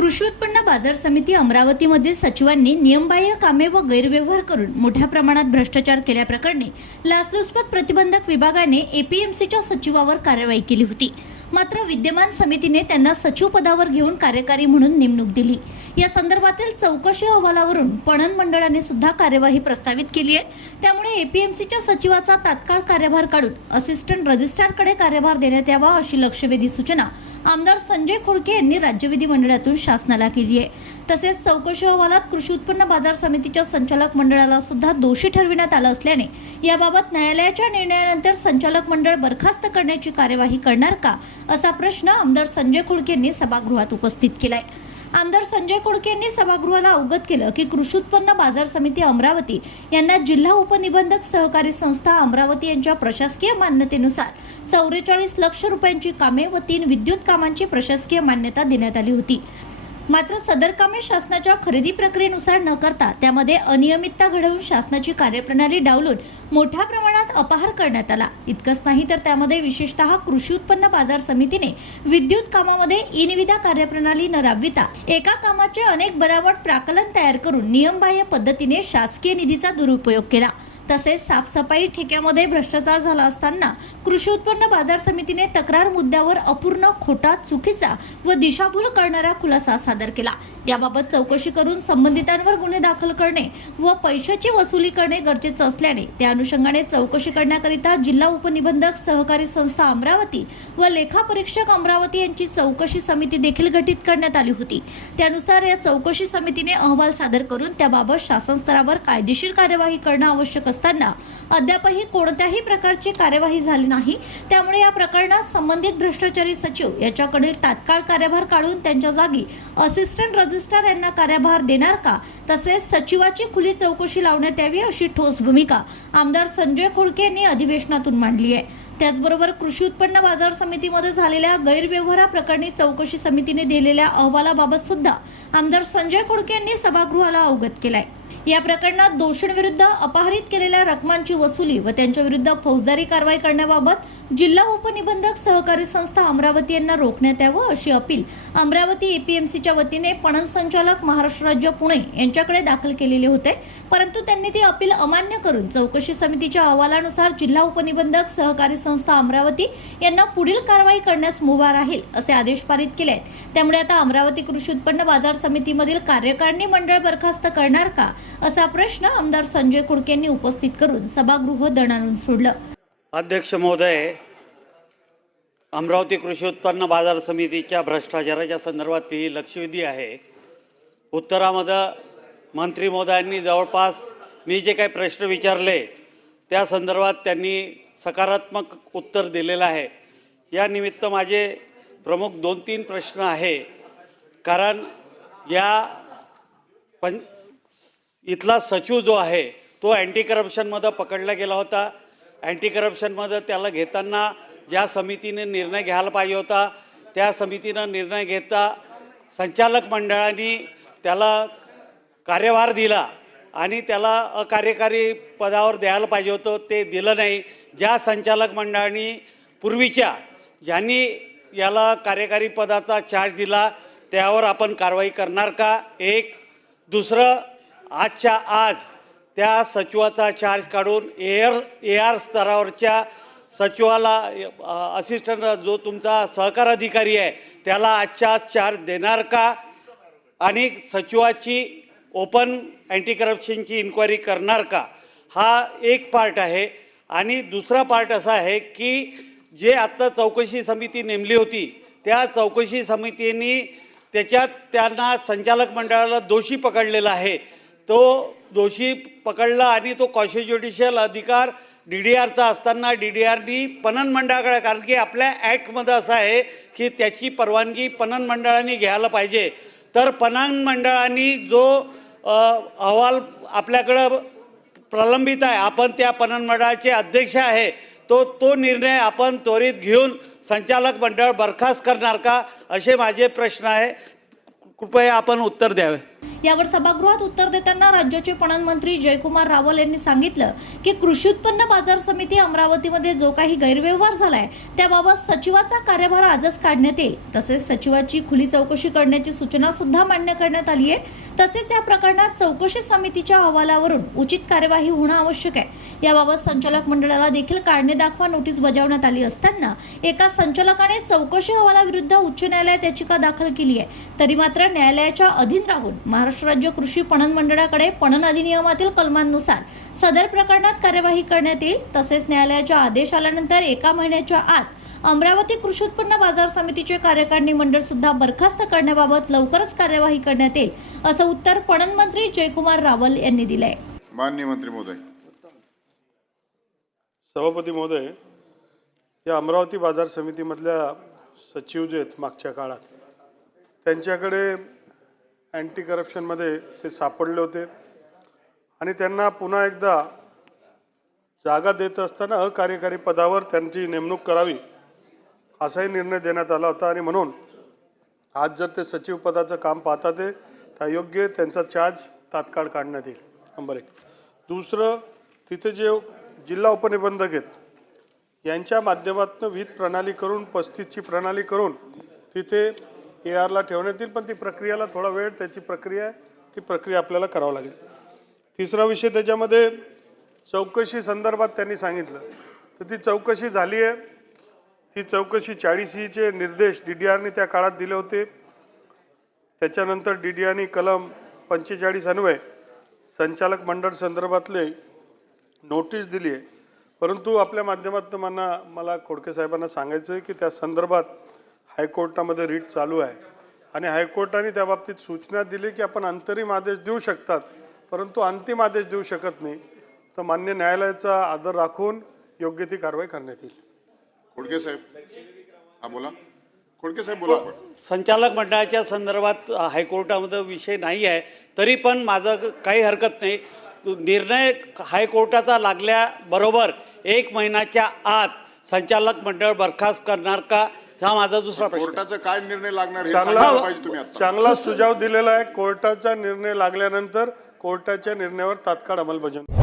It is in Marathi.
कृषी उत्पन्न बाजार समिती अमरावतीमध्ये सचिवांनी नियमबाह्य कामे व गैरव्यवहार करून मोठ्या प्रमाणात भ्रष्टाचार केल्याप्रकरणी लाचलुचपत प्रतिबंधक विभागाने एपीएमसीच्या सचिवावर कारवाई केली होती. मात्र विद्यमान समितीने त्यांना सचिव पदावर घेऊन कार्यकारी म्हणून नेमणूक दिली. या संदर्भातील चौकशी अहवालावरून पणन मंडळाने सुद्धा कार्यवाही प्रस्तावित केली आहे. त्यामुळे एपीएमसीच्या सचिवाचा तात्काळ कार्यभार काढून असिस्टंट रजिस्ट्रारकडे कार्यभार देण्यात यावा अशी लक्षवेधी सूचना आमदार संजय खोडके यांनी राज्य विधिमंडळातून शासनाला केली आहे. तसेच चौकशी अहवालात कृषी उत्पन्न बाजार समितीच्या संचालक मंडळाला सुद्धा दोषी ठरविण्यात आलं असल्याने याबाबत न्यायालयाच्या निर्णयानंतर संचालक मंडळ बरखास्त करण्याची कार्यवाही करणार का? असा प्रश्न आमदार संजय खोडके यांनी सभागृहात उपस्थित केलाय. आमदार संजय खोडके यांनी सभागृहाला अवगत केलं की कृषी उत्पन्न बाजार समिती अमरावती यांना जिल्हा उपनिबंधक सहकारी संस्था अमरावती यांच्या प्रशासकीय मान्यतेनुसार चौवेचाळीस लक्ष रुपयांची कामे व तीन विद्युत कामांची प्रशासकीय मान्यता देण्यात आली होती. मात्र सदर कामे शासनाच्या खरेदी प्रक्रियेनुसार न करता त्यामध्ये अनियमितता घडवून शासनाची कार्यप्रणाली डावलून मोठ्या प्रमाणात अपहार करण्यात आला. इतकंच नाही तर त्यामध्ये विशेषतः कृषी उत्पन्न बाजार समितीने विद्युत कामामध्ये ई निविदा कार्यप्रणाली न राबविता एका कामाचे अनेक बनावट प्राकलन तयार करून नियमबाह्य पद्धतीने शासकीय निधीचा दुरुपयोग केला. तसेच साफसफाई ठेक्यामध्ये भ्रष्टाचार झाला असताना कृषी उत्पन्न बाजार समितीने तक्रार मुद्द्यावर अपूर्ण खोटा चुकीचा व दिशाभूल करणारा खुलासा सादर केला. याबाबत चौकशी करून संबंधितांवर गुन्हे दाखल करणे व पैशाची वसुली करणे गरजेचं असल्याने त्या अनुषंगाने चौकशी करण्याकरिता जिल्हा उपनिबंधक सहकारी संस्था अमरावती व लेखापरीक्षक अमरावती यांची चौकशी समिती देखील गठीत करण्यात आली होती. त्यानुसार या चौकशी समितीने अहवाल सादर करून त्याबाबत शासन स्तरावर कायदेशीर कार्यवाही करणं आवश्यक असताना अद्यापही कोणत्याही प्रकारची कार्यवाही झाली नाही. त्यामुळे या प्रकरणात संबंधित भ्रष्टाचारी सचिव याच्याकडील तात्काळ कार्यभार काढून त्यांच्या जागी असिस्टंट रजिस्ट्रार यांना कार्यभार देणार का? तसेच सचिवाची खुली चौकशी लावण्यात यावी अशी ठोस भूमिका आमदार संजय खोडके यांनी अधिवेशनातून मांडली आहे. त्याचबरोबर कृषी उत्पन्न बाजार समितीमध्ये झालेल्या गैरव्यवहाराप्रकरणी चौकशी समितीने दिलेल्या अहवालाबाबत सुद्धा आमदार संजय खोडके यांनी सभागृहाला अवगत केलाय. या प्रकरणात दोषींविरुद्ध अपहरित केलेल्या रकमांची वसुली व त्यांच्या विरुद्ध फौजदारी कारवाई करण्याबाबत जिल्हा उपनिबंधक सहकारी संस्था अमरावती यांना रोखण्यात यावं अशी अपील अमरावती एपीएमसीच्या वतीने पणन संचालक महाराष्ट्र राज्य पुणे यांच्याकडे दाखल केलेले होते. परंतु त्यांनी ती अपील अमान्य करून चौकशी समितीच्या अहवालानुसार जिल्हा उपनिबंधक सहकारी संस्था अमरावती यांना पुढील कारवाई करण्यास मुभा राहील असे आदेश पारित केले आहेत त्यामुळे आता अमरावती कृषी उत्पन्न बाजार समितीमधील कार्यकारिणी मंडळ बरखास्त करणार का? असा प्रश्न आमदार संजय खोडके यांनी उपस्थित करून सभागृह दणाणून सोडलं. अध्यक्ष महोदय अमरावती कृषी उत्पन्न बाजार समितीच्या भ्रष्टाचाराच्या संदर्भात ही लक्षवेधी आहे. उत्तरामध्ये मंत्री महोदयांनी जवळपास मी जे काही प्रश्न विचारले त्या संदर्भात त्यांनी सकारात्मक उत्तर दिलेलं आहे. या निमित्त माझे प्रमुख दोन तीन प्रश्न आहे. कारण या पं इथला सचिव जो आहे तो अँटी करप्शनमध्ये पकडला गेला होता. अँटी करप्शनमध्ये त्याला घेताना ज्या समितीने निर्णय घ्यायला पाहिजे होता त्या समितीनं निर्णय घेता संचालक मंडळाने त्याला कार्यभार दिला आणि त्याला अकार्यकारी पदावर द्यायला पाहिजे होतं ते दिलं नाही. ज्या संचालक मंडळाने पूर्वीच्या ज्यांनी याला कार्यकारी पदाचा चार्ज दिला त्यावर आपण कारवाई करणार का? एक. दुसरं आजच्या आज त्या सचिवाचा चार्ज काढून एअर ए आर स्तरावरच्या सचिवाला असिस्टंट जो तुमचा सहकार अधिकारी आहे त्याला आजच्या आज चार्ज देणार का? आणि सचिवाची ओपन अँटी करप्शनची इन्क्वायरी करणार का? हा एक पार्ट आहे. आणि दुसरा पार्ट असा आहे की जे आत्ता चौकशी समिती नेमली होती त्या चौकशी समितीने त्याच्यात त्यांना संचालक मंडळाला दोषी पकडलेला आहे. तो दोषी पकडला आणि तो कॉशे ज्युडिशियल अधिकार डी डी आरचा असताना डी डी आरनी पणन मंडळाकडे कारण की आपल्या ॲक्टमध्ये असं आहे की त्याची परवानगी पणन मंडळाने घ्यायला पाहिजे. तर पणन मंडळाने जो अहवाल आपल्याकडं प्रलंबित आहे आपण त्या पणन मंडळाचे अध्यक्ष आहे तो तो निर्णय आपण त्वरित घेऊन संचालक मंडळ बरखास्त करणार का असे माझे प्रश्न आहे. कृपया आपण उत्तर द्यावे. यावर सभागृहात उत्तर देताना राज्याचे पणन मंत्री जयकुमार रावल यांनी सांगितलं की कृषी उत्पन्न बाजार समिती अमरावतीमध्ये जो काही गैरव्यवहार झालाय त्याबाबत सचिवाचा कार्यभार आजच काढण्यात येईल. तसेच सचिवाची खुली चौकशी करण्याची सूचना सुद्धा मान्य करण्यात आली आहे. तसेच या प्रकरणात चौकशी समितीच्या अहवालावरून उचित कार्यवाही होणं आवश्यक आहे. याबाबत संचालक मंडळाला देखील काढणे दाखवा नोटीस बजावण्यात आली असताना एका संचालकाने चौकशी अहवालाविरुद्ध उच्च न्यायालयात याचिका दाखल केली आहे. तरी मात्र न्यायालयाच्या अधीन राहून महाराष्ट्र राज्य कृषी पणन मंडळाकडे पणन अधिनियमातील कलमांनुसार सदर प्रकरणात कार्यवाही करण्यात येईल. तसेच न्यायालयाचा आदेश आल्यानंतर एका महिन्याच्या आत अमरावती कृषी उत्पन्न बाजार समितीचे कार्यकारिणी मंडळ सुद्धा बरखास्त करण्याबाबत लवकरच कार्यवाही करण्यात येईल असं उत्तर पणन मंत्री जयकुमार रावल यांनी दिलंय. माननीय मंत्री महोदय. सभापती महोदय या अमरावती बाजार समितीमधल्या सचिव जे आहेत मागच्या काळात त्यांच्याकडे अँटी करप्शनमध्ये ते सापडले होते. आणि त्यांना पुन्हा एकदा जागा देत असताना अकार्यकारी पदावर त्यांची नेमणूक करावी असाही निर्णय देण्यात आला होता. आणि म्हणून आज जर ते सचिव पदाचं काम पाहता ते तर योग्य त्यांचा चार्ज तात्काळ काढण्यात येईल. नंबर एक. दुसरं तिथे जे जिल्हा उपनिबंधक आहेत यांच्या माध्यमातून वीज प्रणाली करून पस्तीसची प्रणाली करून तिथे ए आरला ठेवण्यात येईल पण ती प्रक्रियाला थोडा वेळ त्याची प्रक्रिया आहे ती प्रक्रिया आपल्याला करावं लागेल. तिसरा विषय त्याच्यामध्ये चौकशी संदर्भात त्यांनी सांगितलं. तर ती चौकशी झाली आहे ती चौकशी चाळीसीचे निर्देश डी डी आरने त्या काळात दिले होते. त्याच्यानंतर डी डी आरनी कलम पंचेचाळीस अन्वय संचालक मंडळ संदर्भातले नोटीस दिली आहे परंतु आपल्या माध्यमातून मला मला खोडके साहेबांना सांगायचं आहे की त्या संदर्भात हायकोर्टामध्ये रीट चालू आहे. आणि हायकोर्टाने त्या बाबतीत सूचना दिली की आपण अंतरिम आदेश देऊ शकतात परंतु अंतिम आदेश देऊ शकत नाही. तर मान्य न्यायालयाचा आदर राखून योग्य ती कारवाई करण्यात येईल. खोडके साहेब. हा बोला. खोडके साहेब बोला आपण. संचालक मंडळाच्या संदर्भात हायकोर्टामध्ये विषय नाही आहे तरी पण माझं काही हरकत नाही. तो निर्णय हायकोर्टाचा लागल्याबरोबर एक महिन्याच्या आत संचालक मंडळ बरखास्त करणार का? हा माझा दुसरा प्रश्न. कोर्टाचा काय निर्णय लागणार हे सांगायला चांगला पाहिजे तुम्ही आता. चांगला सुझाव दिलेला आहे. कोर्टाचा निर्णय लागल्यानंतर कोर्टाच्या निर्णयावर तात्काळ अंमलबजावणी.